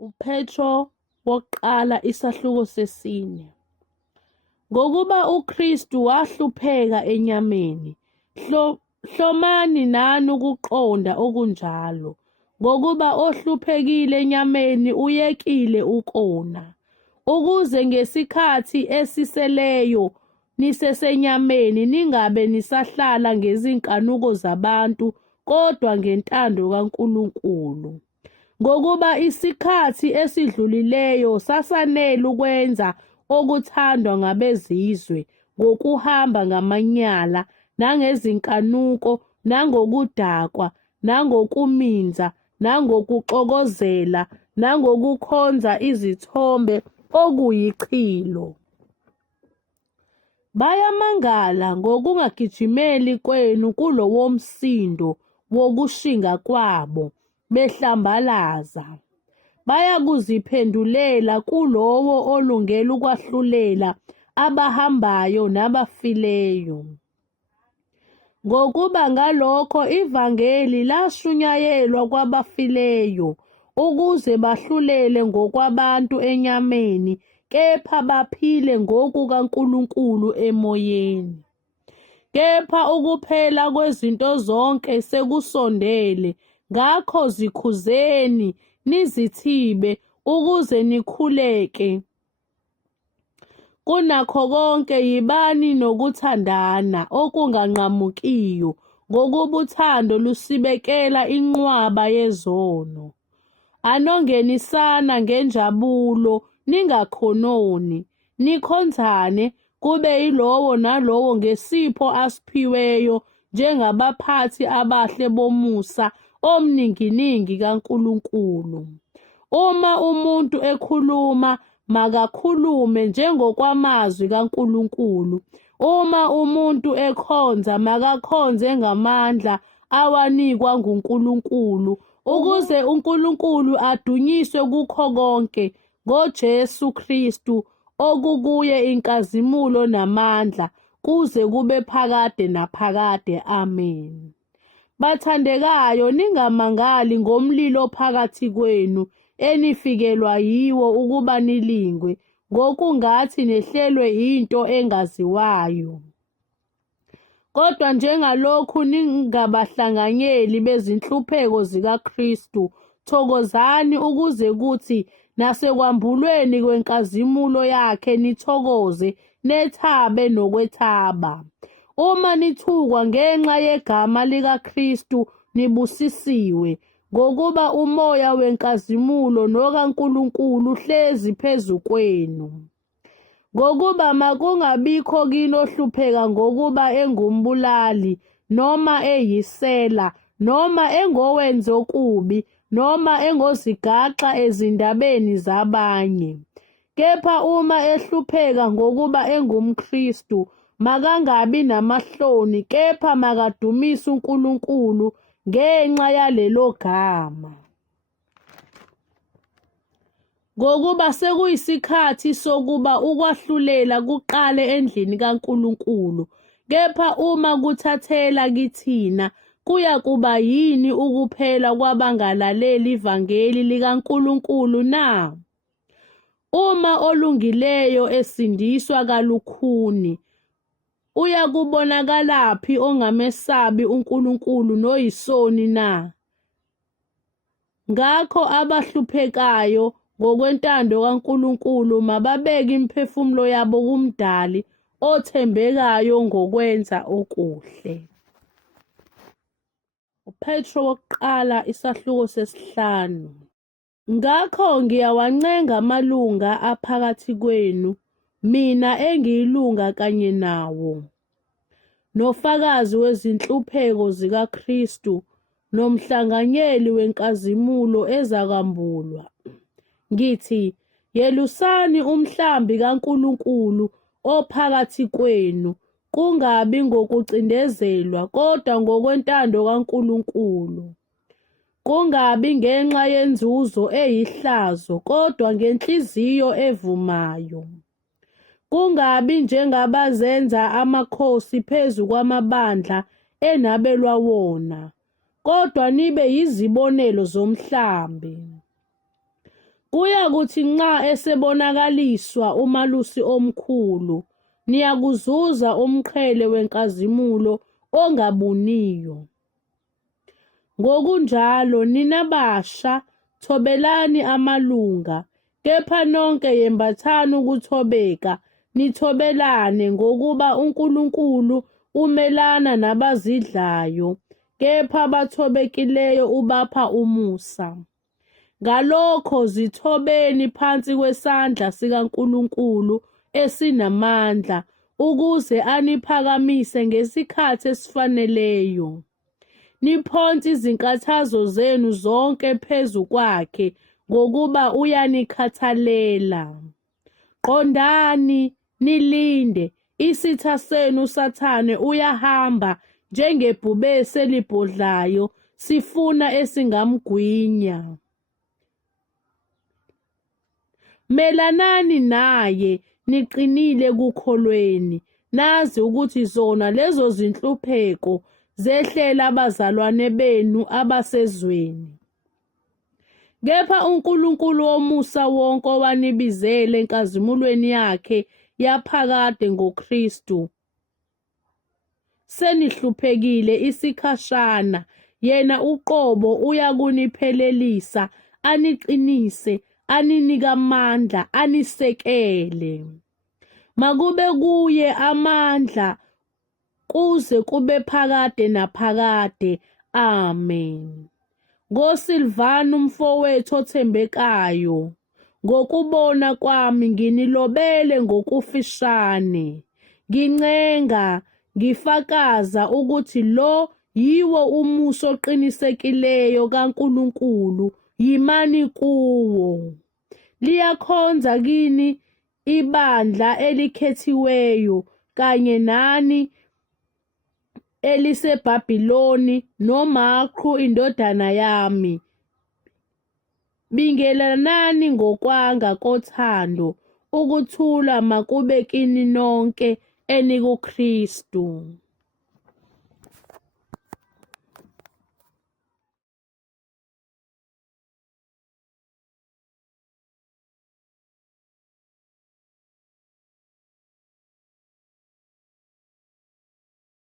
UPetro wokuqala isahluko sesine. Ngokuba uKristu wahlupheka enyameni, hlomani nani ukuqonda okunjalo. Ngokuba ohluphekile enyameni uyekile ukona, ukuze ngesikhathi esiseleyo nisesenyameni ningabe nisahlala ngezinkanuko zabantu, kodwa ngentando kaNkulunkulu. Ngokuba isikhathi esidlulileyo sasanele ukwenza okuthandwa ngabezizwe, ngokuhamba ngamanyala, nangezinkanuko, nangokudakwa, nangokuminza, nangokuxokozela, nangokukhonza izithombe okuyichilo. Bayamangala ngokungagijimeli kwenu kulowo msindo wokushinga kwabo, behlambalaza. Bayakuziphendulela kulowo olungele ukwahlulela abahambayo nabafileyo. Ngokuba ngalokho ivangeli lashunyayelwa kwabafileyo, ukuze bahlulele ngokwabantu enyameni, kepha baphile ngokukaNkulunkulu emoyeni. Kepha ukuphela kwezinto zonke sekusondele, ngakho zikhuzeni nizithibe ukuze nikhuleke. Kunakho konke yibani nokuthandana okunganqamukiyo, ngokuba uthando lusibekela inqwaba yezono. Anongenisana ngenjabulo, ningakhononi, nikhonzane, kube yilowo nalowo ngesipho asiphiweyo njengabaphathi abahle bomusa omninginingi kaNkulunkulu. Uma umuntu ekhuluma, makakhulume njengokwamazwi kaNkulunkulu. Uma umuntu ekhonza, makakhonze ngamandla awanikwa nguNkulunkulu, ukuze uNkulunkulu adunyiswe kukho konke ngoJesu Kristu, okukuye inkazimulo namandla, kuze kube phakade naphakade. Amen. Bathandekayo, ningamangali ngomlilo phakathi kwenu enifikelwa yiwo ukuba nilingwe, ngokungathi nehlelwe into engaziwayo. Kodwa njengalokhu ningabahlanganyeli bezinhlupheko zikaKristu, thokozani ukuze kuthi nasekwambulweni kwenkazimulo yakhe nithokoze, nethabe nokwethaba. Uma nithukwa ngenxa yegama likaKristu, nibusisiwe, ngokuba umoya wenkazimulo nokaNkulunkulu uhlezi phezu kwenu. Ngokuba makungabikho kini ohlupheka ngokuba engumbulali, noma eyisela, noma engowenza okubi, noma engozigaxa ezindabeni zabanye. Kepha uma ehlupheka ngokuba engumKristu, makangabi namahloni, kepha makadumise uNkulunkulu ngenxa yalelo gama. Ngokuba sekuyisikhathi sokuba ukwahlulela kuqale endlini kaNkulunkulu, kepha uma kuthathela kithina, kuyakuba yini ukuphela kwabangalaleli ivangeli likaNkulunkulu na? Uma olungileyo esindiswa kalukhuni, uyakubonakalaphi ongamesabi uNkulunkulu noyisoni na? Ngakho abahluphekayo ngokwentando kaNkulunkulu mababeke imiphefumulo yabo kuMdali othembekayo ngokwenza okuhle. UPetro wokuqala isahluko sesihlanu. Ngakho ngiyawancenga amalunga aphakathi kwenu, mina engiyilunga kanye nawo, nofakazi wezinhlupheko zikaKristu, nomhlanganyeli wenkazimulo ezakwambulwa. Ngithi, yelusani umhlambi kaNkulunkulu ophakathi kwenu, kungabi ngokucindezelwa, kodwa ngokwentando kaNkulunkulu. Kungabi ngenxa yenzuzo eyihlazo, kodwa ngenhliziyo evumayo. Kungabi njengabazenza amakhosi phezu kwamabandla enabelwa wona, kodwa nibe yizibonelo zomhlambi. Kuya kuthi nxa esebonakaliswa umalusi omkhulu, niyakuzuza umqhele wenkazimulo ongabuniyo. Ngokunjalo nina basha, thobelani amalunga, kepha nonke yembathani ukuthobeka, nithobelane ngokuba uNkulunkulu umelana nabazidlayo, kepha abathobekileyo ubapha umusa. Ngalokho zithobeni phansi kwesandla sikaNkulunkulu esinamandla, ukuze aniphakamise ngesikhathi esifaneleyo. Niphonse izinkathazo zenu zonke phezu kwakhe ngokuba uyanikhathalela. Qondani, nilinde, isitha senu uSathane uyahamba njengebhubesi elibhodlayo sifuna esingamgwinya. Melanani naye niqinile kukholweni, nazi ukuthi zona lezo zinhlupheko zehlela abazalwane benu abasezweni. Kepha uNkulunkulu womusa wonke owanibizela enkazimulweni yakhe yaphakade ngoKristu, senihluphekile isikhashana, yena uqobo uyakuniphelelisa, aniqinise, aninike amandla, anisekele. Makube kuye amandla kuze kube phakade naphakade. Amen. NgoSilvano umfowethu othembekayo, ngokubona kwami nginilobele ngokufishane, ngincenga, ngifakaza ukuthi lo yiwo umusa oqinisekileyo kaNkulunkulu. Yimani kuwo. Liyakhonza kini ibandla elikhethiweyo kanye nani eliseBhabhiloni noMarku indodana yami. Bingelanani ngokwanga kothando. Ukuthula makube kini nonke enikuKristu.